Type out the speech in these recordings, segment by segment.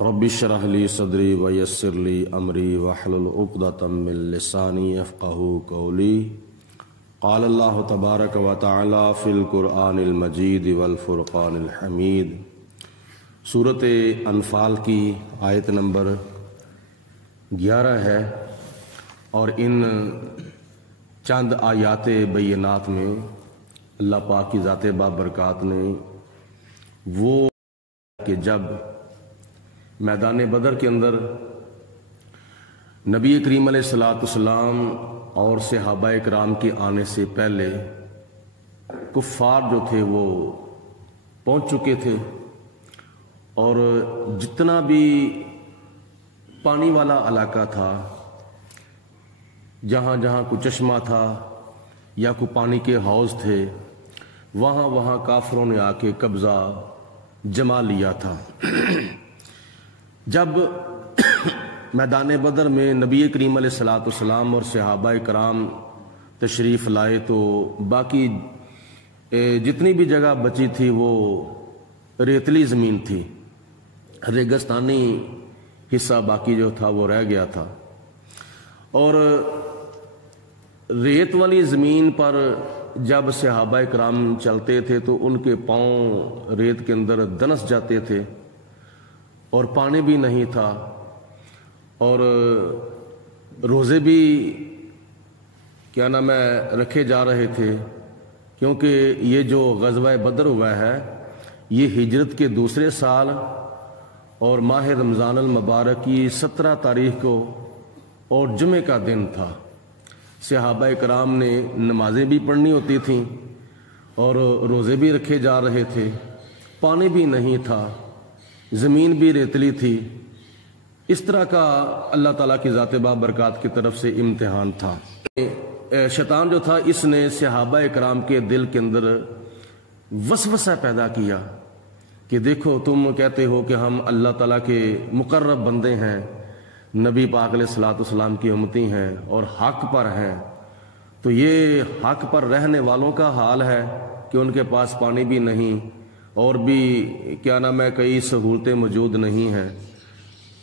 رب اشرح لی صدری ویسر لی امری واحلل عقدۃ من لسانی یفقہوا قولی۔ قال اللہ تبارک و تعالی فی القرآن المجید والفرقان الحمید۔ سورۃ انفال کی آیت نمبر 11 ہے، اور ان چند آیات بینات میں اللہ پاک کی ذات بابرکات نے وہ کہ جب میدان بدر کے اندر نبی کریم علیہ الصلوۃ والسلام اور صحابہ کرام کے آنے سے پہلے کفار جو تھے وہ پہنچ چکے تھے، اور جتنا بھی پانی والا علاقہ تھا، جہاں جہاں کوئی چشمہ تھا یا کوئی پانی کے حوض تھے، وہاں وہاں کافروں نے آ کے قبضہ جما لیا تھا۔ جب میدان بدر میں نبی کریم علیہ الصلوۃ والسلام اور صحابہ کرام تشریف لائے تو باقی جتنی بھی جگہ بچی تھی وہ ریتلی زمین تھی، ریگستانی حصہ باقی جو تھا وہ رہ گیا تھا، اور ریت والی زمین پر جب صحابہ کرام چلتے تھے تو ان کے پاؤں ریت کے اندر دنس جاتے تھے، اور پانی بھی نہیں تھا، اور روزے بھی رکھے جا رہے تھے، کیونکہ یہ جو غزوہ بدر ہوا ہے یہ ہجرت کے دوسرے سال اور ماہ رمضان المبارک کی 17 تاریخ کو اور جمعے کا دن تھا۔ صحابہ کرام نے نمازیں بھی پڑھنی ہوتی تھیں اور روزے بھی رکھے جا رہے تھے، پانی بھی نہیں تھا، زمین بھی ریتلی تھی۔ اس طرح کا اللہ تعالیٰ کی ذات بابرکات کی طرف سے امتحان تھا۔ شیطان جو تھا اس نے صحابہ کرام کے دل کے اندر وسوسہ پیدا کیا کہ دیکھو تم کہتے ہو کہ ہم اللہ تعالیٰ کے مقرب بندے ہیں، نبی پاک علیہ الصلوۃ والسلام کی امتی ہیں اور حق پر ہیں، تو یہ حق پر رہنے والوں کا حال ہے کہ ان کے پاس پانی بھی نہیں اور بھی کئی سہولتیں موجود نہیں ہیں۔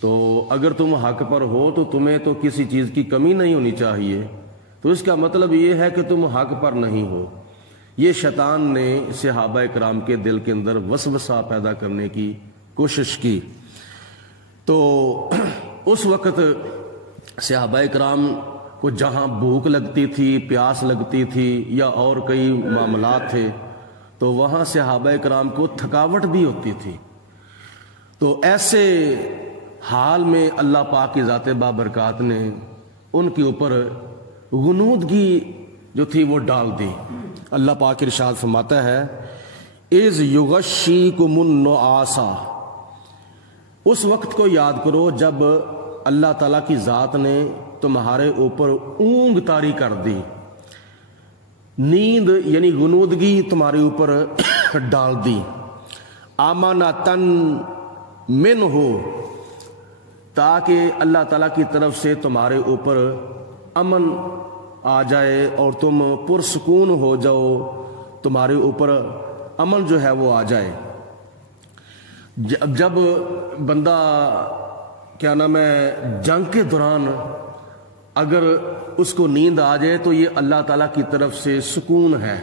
تو اگر تم حق پر ہو تو تمہیں تو کسی چیز کی کمی نہیں ہونی چاہیے، تو اس کا مطلب یہ ہے کہ تم حق پر نہیں ہو۔ یہ شیطان نے صحابہ کرام کے دل کے اندر وسوسہ پیدا کرنے کی کوشش کی۔ تو اس وقت صحابہ کرام کو جہاں بھوک لگتی تھی، پیاس لگتی تھی یا اور کئی معاملات تھے، تو وہاں صحابہ کرام کو تھکاوٹ بھی ہوتی تھی۔ تو ایسے حال میں اللہ پاک کی ذات بابرکات نے ان کے اوپر غنودگی جو تھی وہ ڈال دی۔ اللہ پاک ارشاد فرماتا ہے اذ یغشیکم النعاس، اس وقت کو یاد کرو جب اللہ تعالیٰ کی ذات نے تمہارے اوپر اونگ طاری کر دی، نیند یعنی غنودگی تمہارے اوپر ڈال دی، امانتن من ہو، تاکہ اللہ تعالیٰ کی طرف سے تمہارے اوپر امن آ جائے اور تم پرسکون ہو جاؤ، تمہارے اوپر امن جو ہے وہ آ جائے۔ جب بندہ جنگ کے دوران اگر اس کو نیند آ جائے تو یہ اللہ تعالیٰ کی طرف سے سکون ہے،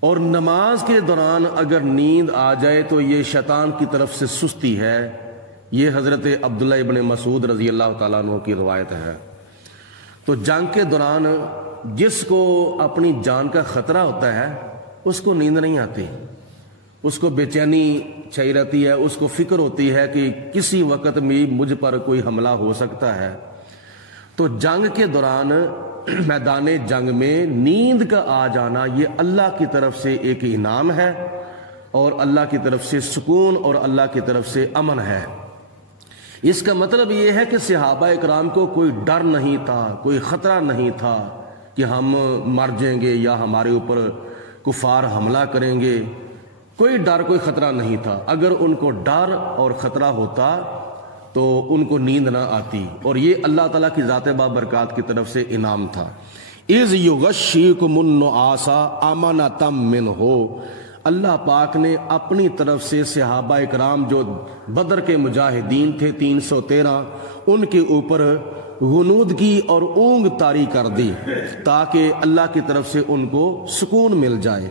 اور نماز کے دوران اگر نیند آ جائے تو یہ شیطان کی طرف سے سستی ہے۔ یہ حضرت عبداللہ ابن مسعود رضی اللہ تعالیٰ عنہ کی روایت ہے۔ تو جنگ کے دوران جس کو اپنی جان کا خطرہ ہوتا ہے اس کو نیند نہیں آتی، اس کو بے چینی چھائی رہتی ہے، اس کو فکر ہوتی ہے کہ کسی وقت میں مجھ پر کوئی حملہ ہو سکتا ہے۔ تو جنگ کے دوران میدان جنگ میں نیند کا آ جانا یہ اللہ کی طرف سے ایک انعام ہے، اور اللہ کی طرف سے سکون اور اللہ کی طرف سے امن ہے۔ اس کا مطلب یہ ہے کہ صحابہ اکرام کو کوئی ڈر نہیں تھا، کوئی خطرہ نہیں تھا کہ ہم مر جائیں گے یا ہمارے اوپر کفار حملہ کریں گے، کوئی ڈر کوئی خطرہ نہیں تھا۔ اگر ان کو ڈر اور خطرہ ہوتا تو ان کو نیند نہ آتی، اور یہ اللہ تعالیٰ کی ذات بابرکات کی طرف سے انعام تھا۔ اذ یغشیکم النعاس امانۃ منہ، اللہ پاک نے اپنی طرف سے صحابہ اکرام جو بدر کے مجاہدین تھے 313، ان کے اوپر غنودگی اور اونگ طاری کر دی تاکہ اللہ کی طرف سے ان کو سکون مل جائے۔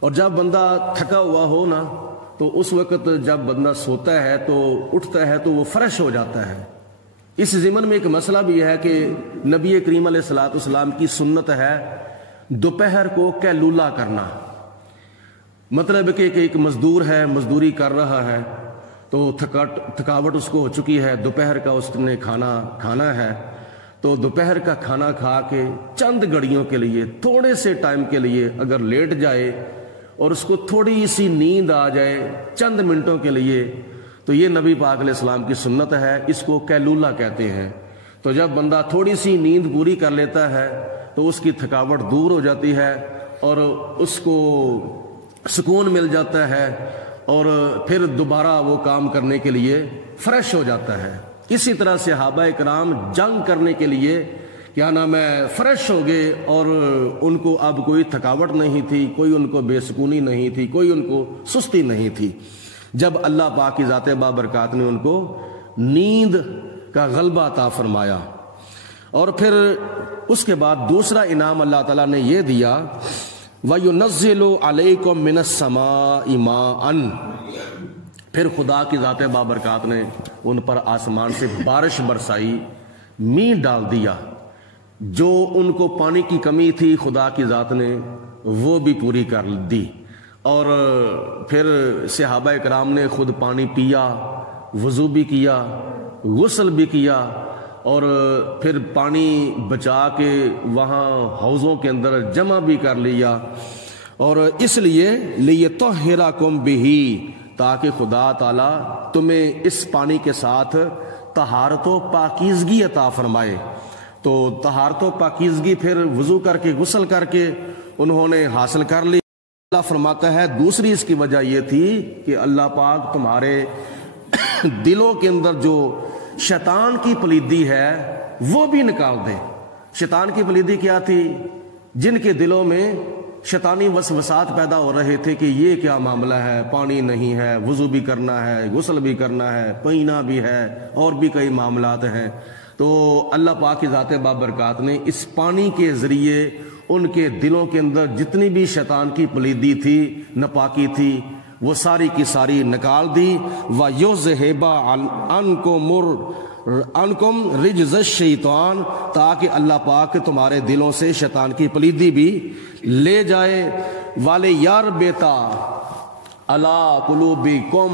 اور جب بندہ تھکا ہوا ہو نا تو اس وقت جب بندہ سوتا ہے تو اٹھتا ہے تو وہ فریش ہو جاتا ہے۔ اس ضمن میں ایک مسئلہ بھی ہے کہ نبی کریم علیہ الصلوۃ والسلام کی سنت ہے دوپہر کو قیلولہ کرنا، مطلب کہ ایک مزدور ہے، مزدوری کر رہا ہے تو تھکاوٹ اس کو ہو چکی ہے، دوپہر کا اس نے کھانا کھانا ہے، تو دوپہر کا کھانا کھا کے چند گھڑیوں کے لیے، تھوڑے سے ٹائم کے لیے اگر لیٹ جائے اور اس کو تھوڑی سی نیند آ جائے چند منٹوں کے لیے، تو یہ نبی پاک علیہ السلام کی سنت ہے، اس کو قیلولہ کہتے ہیں۔ تو جب بندہ تھوڑی سی نیند پوری کر لیتا ہے تو اس کی تھکاوٹ دور ہو جاتی ہے اور اس کو سکون مل جاتا ہے اور پھر دوبارہ وہ کام کرنے کے لیے فریش ہو جاتا ہے۔ اسی طرح صحابہ اکرام جنگ کرنے کے لیے کیا نام ہے فریش ہو گئے اور ان کو اب کوئی تھکاوٹ نہیں تھی، کوئی ان کو بے سکونی نہیں تھی، کوئی ان کو سستی نہیں تھی، جب اللہ پاک کی ذات بابرکات نے ان کو نیند کا غلبہ عطا فرمایا۔ اور پھر اس کے بعد دوسرا انعام اللہ تعالیٰ نے یہ دیا، وَيُنَزِّلُ عَلَيْكُم مِّنَ السَّمَاءِ مَاءً، پھر خدا کی ذات بابرکات نے ان پر آسمان سے بارش برسائی، مینہ ڈال دیا، جو ان کو پانی کی کمی تھی خدا کی ذات نے وہ بھی پوری کر دی۔ اور پھر صحابہ اکرام نے خود پانی پیا، وضو بھی کیا، غسل بھی کیا، اور پھر پانی بچا کے وہاں حوضوں کے اندر جمع بھی کر لیا، اور اس لیے لِيَطَهِّرَكُم بِهِ، تاکہ خدا تعالیٰ تمہیں اس پانی کے ساتھ طہارت و پاکیزگی عطا فرمائے۔ تو طہارت و پاکیزگی پھر وضو کر کے غسل کر کے انہوں نے حاصل کر لی۔ اللہ فرماتا ہے دوسری اس کی وجہ یہ تھی کہ اللہ پاک تمہارے دلوں کے اندر جو شیطان کی پلیدی ہے وہ بھی نکال دے۔ شیطان کی پلیدی کیا تھی؟ جن کے دلوں میں شیطانی وسوسات پیدا ہو رہے تھے کہ یہ کیا معاملہ ہے، پانی نہیں ہے، وضو بھی کرنا ہے، غسل بھی کرنا ہے، پینا بھی ہے، اور بھی کئی معاملات ہیں۔ تو اللہ پاک کی ذات بابرکات نے اس پانی کے ذریعے ان کے دلوں کے اندر جتنی بھی شیطان کی پلیدی تھی، ناپاکی تھی، وہ ساری کی ساری نکال دی۔ وَيُذْهِبَ عَنْكُمْ رِجْزَ الشَّيْطَانِ، تاکہ اللہ پاک تمہارے دلوں سے شیطان کی پلیدی بھی لے جائے۔ وَلِيَرْبِطَ عَلَىٰ قُلُوبِكُمْ،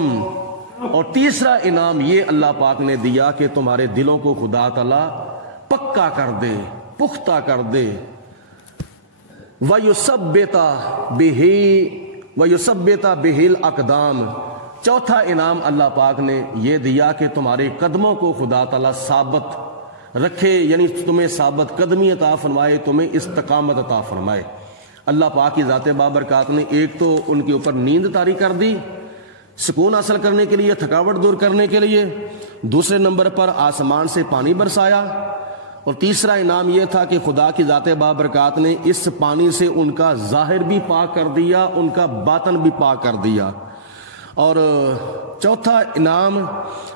اور تیسرا انعام یہ اللہ پاک نے دیا کہ تمہارے دلوں کو خدا تعالیٰ پکا کر دے، پختہ کر دے۔ وَيُثَبِّتَ بِهِ الْأَقْدَامَ، چوتھا انعام اللہ پاک نے یہ دیا کہ تمہارے قدموں کو خدا تعالیٰ ثابت رکھے، یعنی تمہیں ثابت قدمی عطا فرمائے، تمہیں استقامت عطا فرمائے۔ اللہ پاک کی ذات بابرکات نے ایک تو ان کے اوپر نیند طاری کر دی سکون حاصل کرنے کے لیے، تھکاوٹ دور کرنے کے لیے، دوسرے نمبر پر آسمان سے پانی برسایا، اور تیسرا انعام یہ تھا کہ خدا کی ذات بابرکات نے اس پانی سے ان کا ظاہر بھی پاک کر دیا، ان کا باطن بھی پاک کر دیا۔ اور چوتھا انعام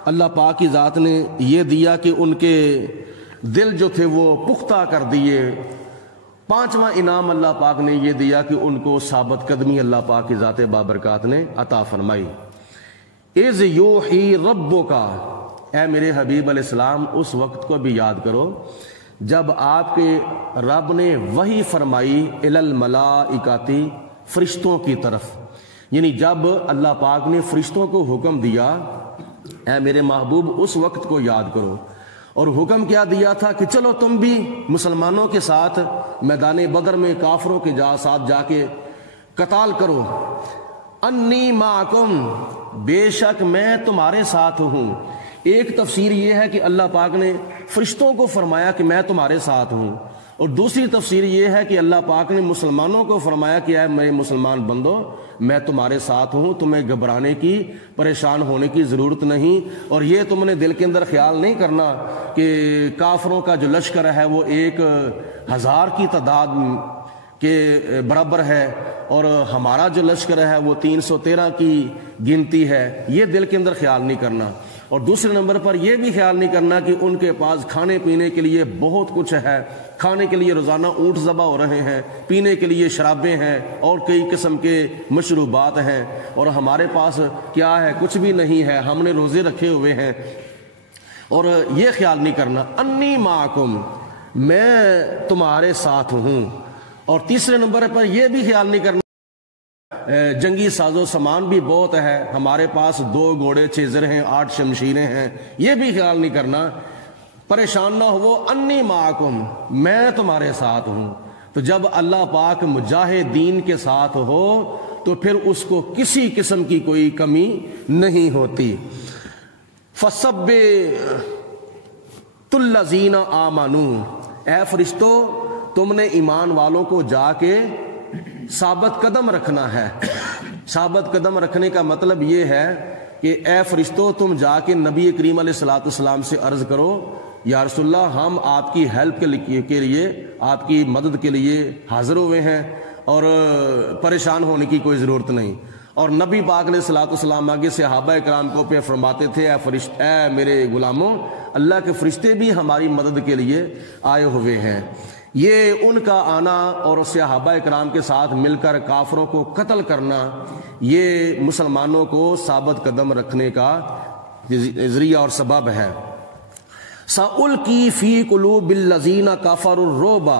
اللہ پاک کی ذات نے یہ دیا کہ ان کے دل جو تھے وہ پختہ کر دیے۔ پانچواں انعام اللہ پاک نے یہ دیا کہ ان کو ثابت قدمی اللہ پاک کی ذات بابرکات نے عطا فرمائی۔ اِذْ یوحی ربک، اے میرے حبیب علیہ السلام اس وقت کو بھی یاد کرو جب آپ کے رب نے وحی فرمائی الی الملائکۃ، فرشتوں کی طرف، یعنی جب اللہ پاک نے فرشتوں کو حکم دیا اے میرے محبوب اس وقت کو یاد کرو، اور حکم کیا دیا تھا کہ چلو تم بھی مسلمانوں کے ساتھ میدان بدر میں کافروں کے ساتھ جا کے قتال کرو۔ انی معکم، بے شک میں تمہارے ساتھ ہوں۔ ایک تفسیر یہ ہے کہ اللہ پاک نے فرشتوں کو فرمایا کہ میں تمہارے ساتھ ہوں، اور دوسری تفسیر یہ ہے کہ اللہ پاک نے مسلمانوں کو فرمایا کہ اے میرے مسلمان بندو میں تمہارے ساتھ ہوں، تمہیں گھبرانے کی، پریشان ہونے کی ضرورت نہیں، اور یہ تم نے دل کے اندر خیال نہیں کرنا کہ کافروں کا جو لشکر ہے وہ 1000 کی تعداد کے برابر ہے، اور ہمارا جو لشکر ہے وہ 313 کی گنتی ہے، یہ دل کے اندر خیال نہیں کرنا۔ اور دوسرے نمبر پر یہ بھی خیال نہیں کرنا کہ ان کے پاس کھانے پینے کے لیے بہت کچھ ہے، کھانے کے لیے روزانہ اونٹ ذبح ہو رہے ہیں، پینے کے لیے شرابیں ہیں اور کئی قسم کے مشروبات ہیں، اور ہمارے پاس کیا ہے؟ کچھ بھی نہیں ہے، ہم نے روزے رکھے ہوئے ہیں۔ اور یہ خیال نہیں کرنا انی معکم، میں تمہارے ساتھ ہوں۔ اور تیسرے نمبر پر یہ بھی خیال نہیں کرنا جنگی ساز و سامان بھی بہت ہے، ہمارے پاس 2 گھوڑے 6 زر ہیں، 8 شمشیریں ہیں، یہ بھی خیال نہیں کرنا، پریشان نہ ہو، انی معکم، میں تمہارے ساتھ ہوں۔ تو جب اللہ پاک مجاہدین کے ساتھ ہو تو پھر اس کو کسی قسم کی کوئی کمی نہیں ہوتی۔ فَثَبِّتُ الَّذِينَ آمَنُوا، اے فرشتو تم نے ایمان والوں کو جا کے ثابت قدم رکھنا ہے۔ ثابت قدم رکھنے کا مطلب یہ ہے کہ اے فرشتو تم جا کے نبی کریم علیہ الصلوۃ والسلام سے عرض کرو یا رسول اللہ ہم آپ کی ہیلپ کے لیے آپ کی مدد کے لیے حاضر ہوئے ہیں اور پریشان ہونے کی کوئی ضرورت نہیں۔ اور نبی پاک علیہ الصلوۃ والسلام آگے صحابہ کرام کو پہ فرماتے تھے اے میرے غلاموں، اللہ کے فرشتے بھی ہماری مدد کے لیے آئے ہوئے ہیں۔ یہ ان کا آنا اور صحابہ کرام کے ساتھ مل کر کافروں کو قتل کرنا، یہ مسلمانوں کو ثابت قدم رکھنے کا ذریعہ اور سبب ہے۔ سَأُلْقِي فِي قُلُوبِ الَّذِينَ كَفَرُوا الرُّعْبَ،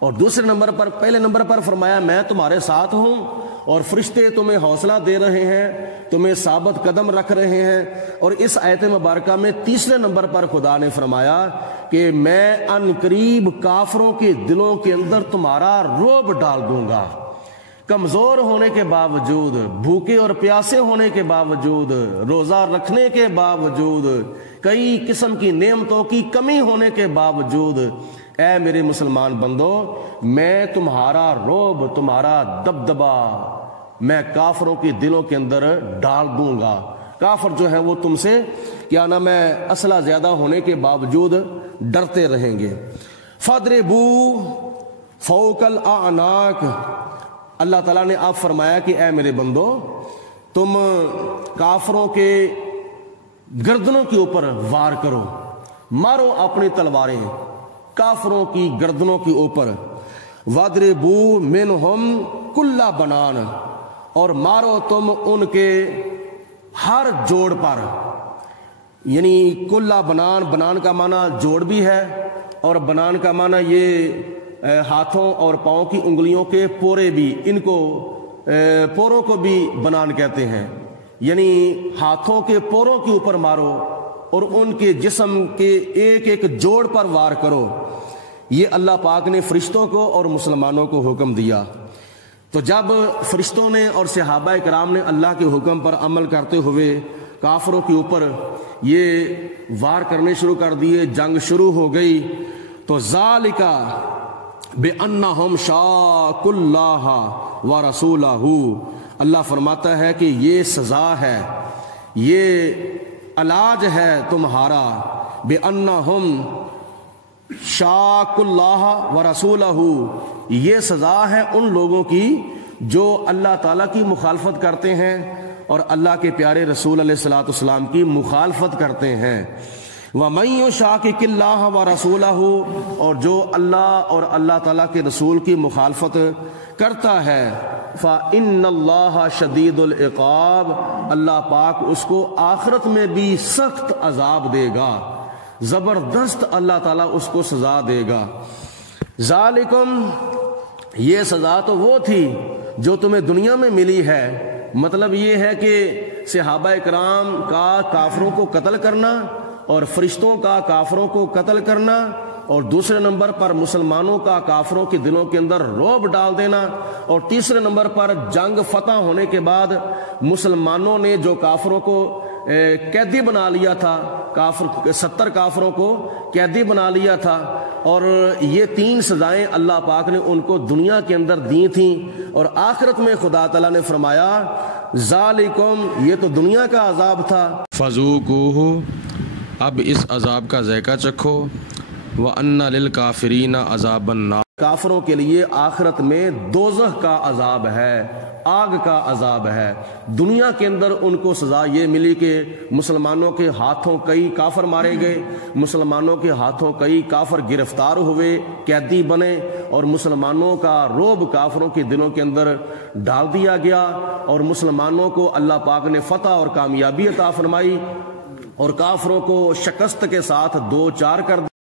اور دوسرے نمبر پر پہلے نمبر پر فرمایا میں تمہارے ساتھ ہوں اور فرشتے تمہیں حوصلہ دے رہے ہیں، تمہیں ثابت قدم رکھ رہے ہیں۔ اور اس آیت مبارکہ میں تیسرے نمبر پر خدا نے فرمایا کہ میں ان قریب کافروں کے دلوں کے اندر تمہارا رعب ڈال دوں گا۔ کمزور ہونے کے باوجود، بھوکے اور پیاسے ہونے کے باوجود، روزہ رکھنے کے باوجود، کئی قسم کی نعمتوں کی کمی ہونے کے باوجود، اے میرے مسلمان بندو میں تمہارا رعب، تمہارا دبدبا میں کافروں کے دلوں کے اندر ڈال دوں گا۔ کافر جو ہیں وہ تم سے کیا نام ہے اسلحہ زیادہ ہونے کے باوجود ڈرتے رہیں گے۔ فَاضْرِبُوا فَوْقَ الْأَعْنَاقِ، اللہ تعالیٰ نے اب فرمایا کہ اے میرے بندو تم کافروں کے گردنوں کے اوپر وار کرو، مارو اپنی تلواریں کافروں کی گردنوں کے اوپر۔ وَاضْرِبُوا مِنْهُمْ كُلَّ بَنَانٍ، اور مارو تم ان کے ہر جوڑ پر، یعنی کلّا بنان، بنان کا معنی جوڑ بھی ہے اور بنان کا معنی یہ ہاتھوں اور پاؤں کی انگلیوں کے پورے بھی، ان کو پوروں کو بھی بنان کہتے ہیں، یعنی ہاتھوں کے پوروں کے اوپر مارو اور ان کے جسم کے ایک ایک جوڑ پر وار کرو۔ یہ اللہ پاک نے فرشتوں کو اور مسلمانوں کو حکم دیا۔ تو جب فرشتوں نے اور صحابہ کرام نے اللہ کے حکم پر عمل کرتے ہوئے کافروں کے اوپر یہ وار کرنے شروع کر دیے، جنگ شروع ہو گئی، تو ذالک بِأَنَّهُمْ شَاقُّوا اللَّهَ وَرَسُولَهُ، اللہ فرماتا ہے کہ یہ سزا ہے، یہ علاج ہے تمہارا، بِأَنَّهُمْ شَاقُّوا اللَّهَ وَرَسُولَهُ، یہ سزا ہے ان لوگوں کی جو اللہ تعالیٰ کی مخالفت کرتے ہیں اور اللہ کے پیارے رسول علیہ الصلوۃ والسلام کی مخالفت کرتے ہیں۔ وَمَن يُشَاقِقِ اللَّهَ وَرَسُولَهُ، اور جو اللہ اور اللہ تعالیٰ کے رسول کی مخالفت کرتا ہے، فَإِنَّ اللَّهَ شَدِيدُ الْعِقَابِ، اللہ پاک اس کو آخرت میں بھی سخت عذاب دے گا، زبردست اللہ تعالیٰ اس کو سزا دے گا۔ ذالکم، یہ سزا تو وہ تھی جو تمہیں دنیا میں ملی ہے، مطلب یہ ہے کہ صحابہ کرام کا کافروں کو قتل کرنا اور فرشتوں کا کافروں کو قتل کرنا، اور دوسرے نمبر پر مسلمانوں کا کافروں کے دلوں کے اندر رعب ڈال دینا، اور تیسرے نمبر پر جنگ فتح ہونے کے بعد مسلمانوں نے جو کافروں کو قیدی بنا لیا تھا، 70 کافروں کو قیدی بنا لیا تھا، اور یہ 3 سزائیں اللہ پاک نے ان کو دنیا کے اندر دی تھیں، اور آخرت میں خدا تعالیٰ نے فرمایا ذالکم، یہ تو دنیا کا عذاب تھا، فذوقوہ، اب اس عذاب کا ذائقہ چکھو، وَأَنَّ لِلْكَافِرِينَ عَذَابَ النَّارِ، کافروں کے لیے آخرت میں دوزخ کا عذاب ہے، آگ کا عذاب ہے۔ دنیا کے اندر ان کو سزا یہ ملی کہ مسلمانوں کے ہاتھوں کئی کافر مارے گئے، مسلمانوں کے ہاتھوں کئی کافر گرفتار ہوئے، قیدی بنے، اور مسلمانوں کا رعب کافروں کے دلوں کے اندر ڈال دیا گیا، اور مسلمانوں کو اللہ پاک نے فتح اور کامیابی عطا فرمائی، اور کافروں کو شکست کے ساتھ دو چار کر دیا۔